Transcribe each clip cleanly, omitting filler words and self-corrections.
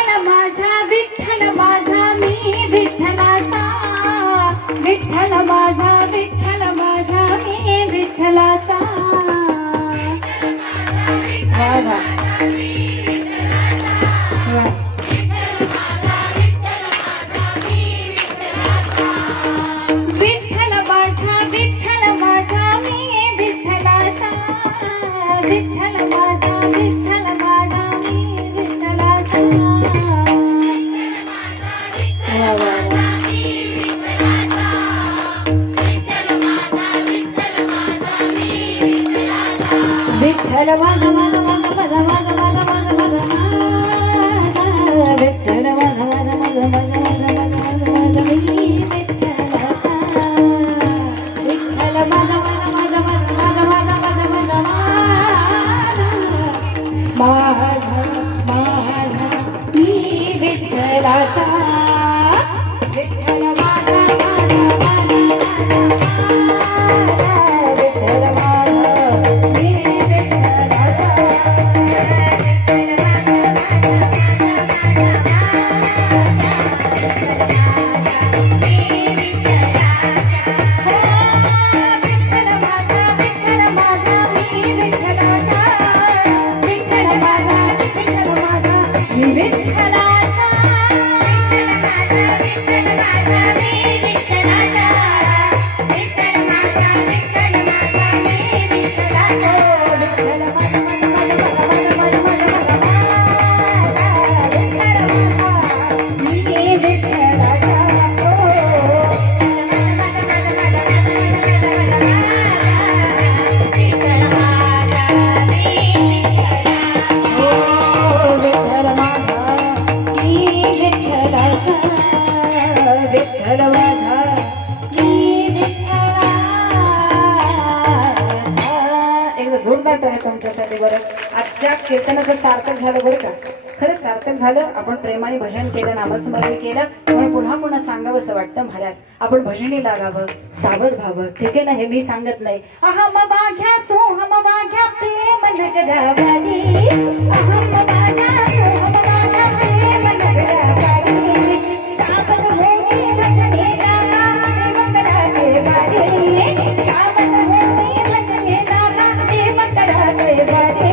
विठ्ठल माझा मी विठ्ठलाचा विठ्ठल माझा मी विठ्ठलाचा वा वा विठ्ठल माझा मी विठ्ठलाचा विठ्ठल माझा मी विठ्ठलाचा वा वा विठ्ठल माझा विठ्ठल तुमच्यासाठी बरं आजच्या कीर्तनाचं सार्थक झालं बरं का खरंच सार्थक झालं आपण प्रेमाने भजन केलं नामस्मरण केलं पण पुन्हा पुन्हा सांगावंसं वाटतं महाराज आपण भजनी लागावं सावध व्हावं ठीक आहे ना हे मी सांगत नाही अहम बाघ्या सोहम बाघ्या प्रेम नगरावाली अहम बाघ्या सोहम बाघ्या प्रेम नगरावाली सावध होणे भजनी लागा मंगलाचे वाली सावध होणे भजनी लागा मंगलाचे वाली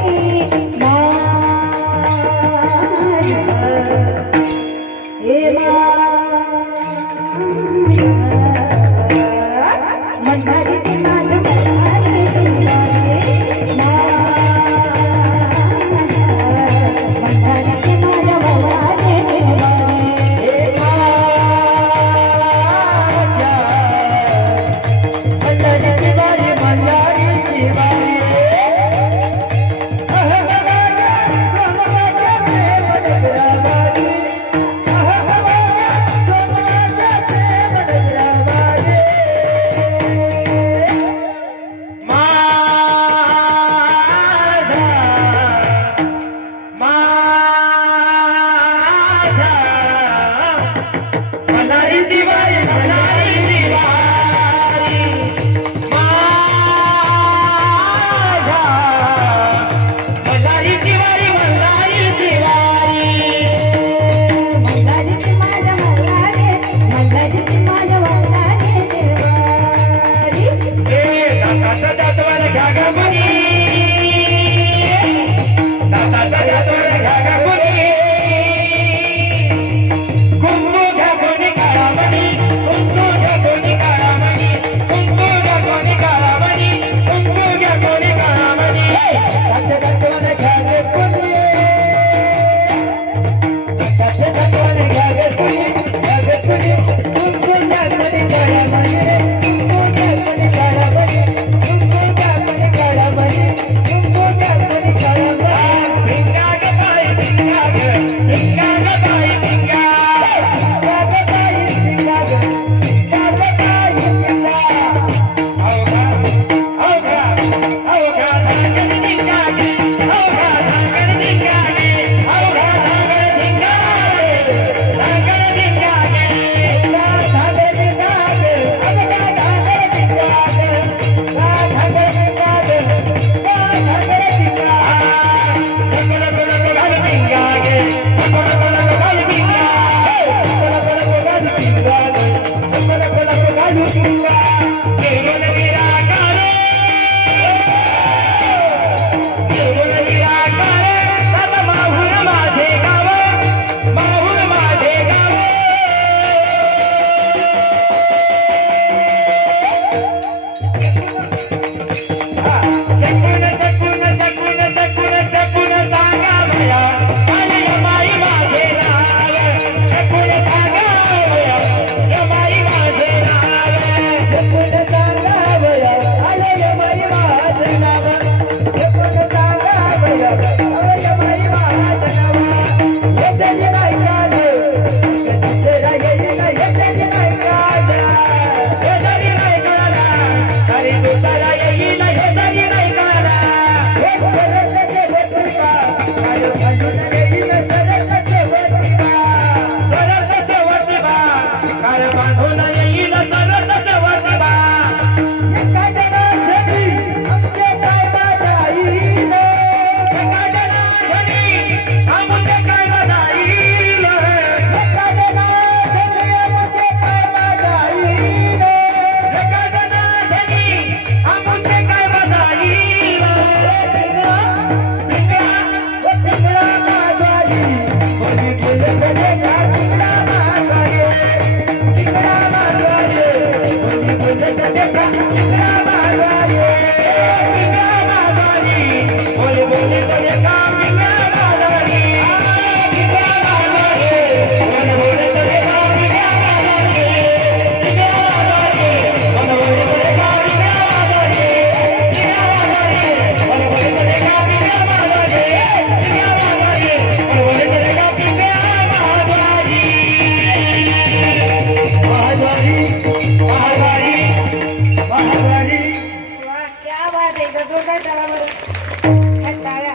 एकदा जोरदार टाळ्या बरं. ह्या टाळ्या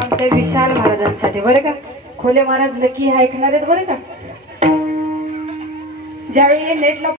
आमच्या विशाल महाराजांसाठी बरं का. खोले महाराज नक्की हे ऐकणार आहेत बरं का. ज्यावेळी नेटला